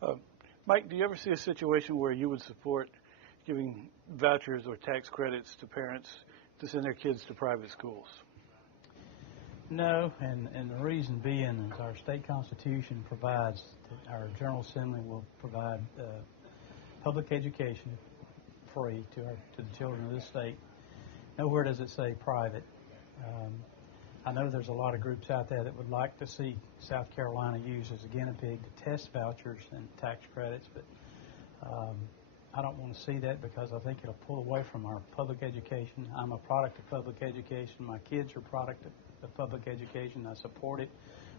Uh, Mike, do you ever see a situation where you would support giving vouchers or tax credits to parents to send their kids to private schools? No, and the reason being is our state constitution provides that our General Assembly will provide public education free to the children of this state. Nowhere does it say private. I know there's a lot of groups out there that would like to see South Carolina used as a guinea pig to test vouchers and tax credits, but I don't want to see that because I think it'll pull away from our public education. I'm a product of public education. My kids are a product of public education. I support it.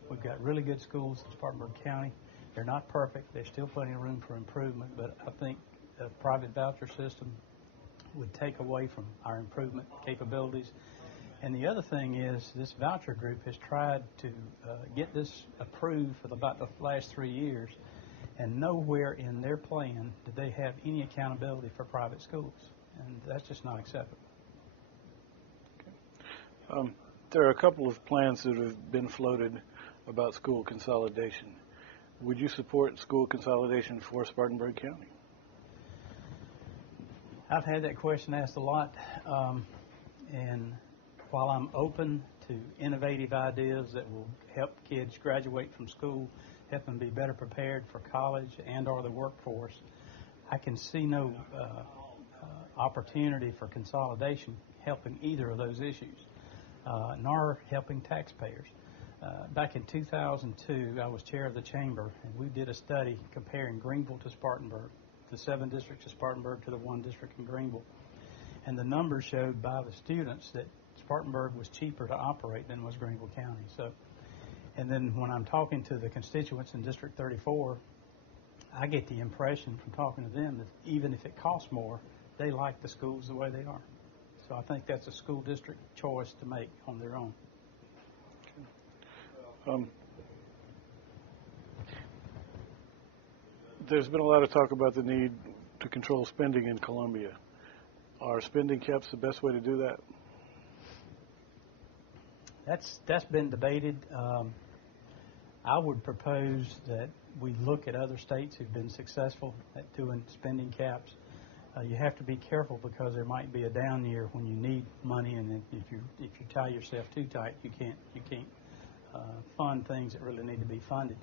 We've got really good schools in Spartanburg County. They're not perfect. There's still plenty of room for improvement, but I think a private voucher system would take away from our improvement capabilities. And the other thing is this voucher group has tried to get this approved for about the last 3 years, and nowhere in their plan did they have any accountability for private schools, and that's just not acceptable. Okay. There are a couple of plans that have been floated about school consolidation. Would you support school consolidation for Spartanburg County? I've had that question asked a lot, and while I'm open to innovative ideas that will help kids graduate from school, help them be better prepared for college and or the workforce, I can see no opportunity for consolidation helping either of those issues, nor helping taxpayers. Back in 2002, I was chair of the chamber, and we did a study comparing Greenville to Spartanburg, the 7 districts of Spartanburg to the 1 district in Greenville. And the numbers showed by the students that Spartanburg was cheaper to operate than was Greenville County. So, and then when I'm talking to the constituents in District 34, I get the impression from talking to them that even if it costs more, they like the schools the way they are. So I think that's a school district choice to make on their own. There's been a lot of talk about the need to control spending in Columbia. Are spending caps the best way to do that? That's been debated. I would propose that we look at other states who've been successful at doing spending caps. You have to be careful because there might be a down year when you need money, and if you tie yourself too tight, you can't fund things that really need to be funded.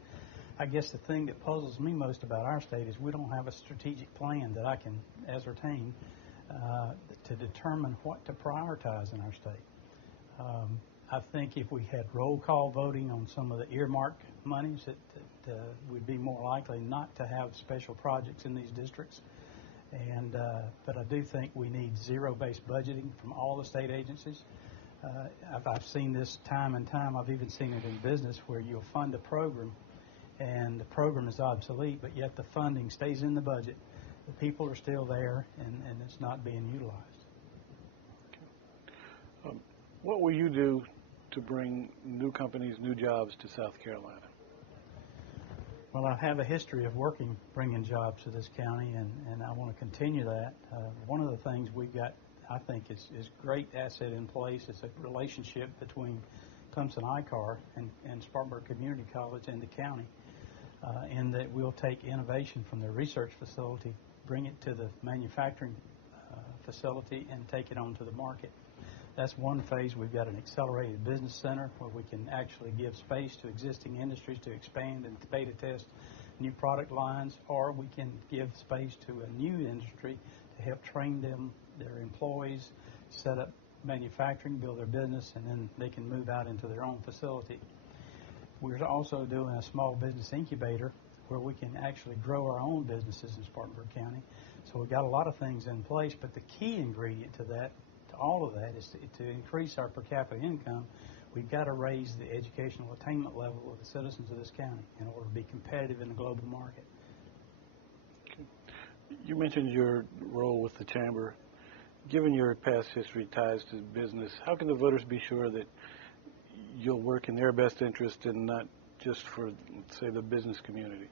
I guess the thing that puzzles me most about our state is we don't have a strategic plan that I can ascertain to determine what to prioritize in our state. I think if we had roll call voting on some of the earmarked monies, that we'd be more likely not to have special projects in these districts. But I do think we need zero-based budgeting from all the state agencies. I've seen this time and time. I've even seen it in business where you'll fund a program and the program is obsolete, but yet the funding stays in the budget. The people are still there, and it's not being utilized. What will you do to bring new companies, new jobs to South Carolina? Well, I have a history of bringing jobs to this county, and I want to continue that. One of the things we've got, I think, is great asset in place. It's a relationship between Clemson ICAR and Spartanburg Community College and the county, in that we'll take innovation from their research facility, bring it to the manufacturing facility, and take it onto the market. That's one phase. We've got an accelerated business center where we can actually give space to existing industries to expand and beta test new product lines, or we can give space to a new industry to help train them, their employees, set up manufacturing, build their business, and then they can move out into their own facility. We're also doing a small business incubator where we can actually grow our own businesses in Spartanburg County. So we've got a lot of things in place, but the key ingredient to that, to all of that, is to increase our per capita income. We've got to raise the educational attainment level of the citizens of this county in order to be competitive in the global market. Okay. You mentioned your role with the Chamber. Given your past history ties to business, how can the voters be sure that you'll work in their best interest and not just for, say, the business community?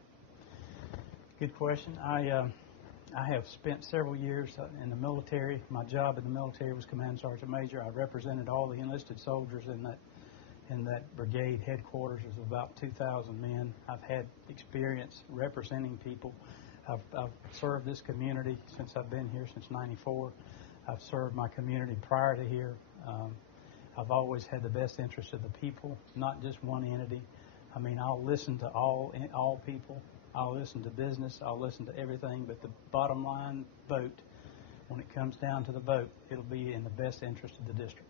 Good question. I have spent several years in the military. My job in the military was Command Sergeant Major. I represented all the enlisted soldiers in in that brigade headquarters is about 2,000 men. I've had experience representing people. I've served this community since I've been here, since '94. I've served my community prior to here. I've always had the best interest of the people, not just one entity. I mean, I'll listen to all people. I'll listen to business. I'll listen to everything. But the bottom line vote, when it comes down to the vote, it'll be in the best interest of the district.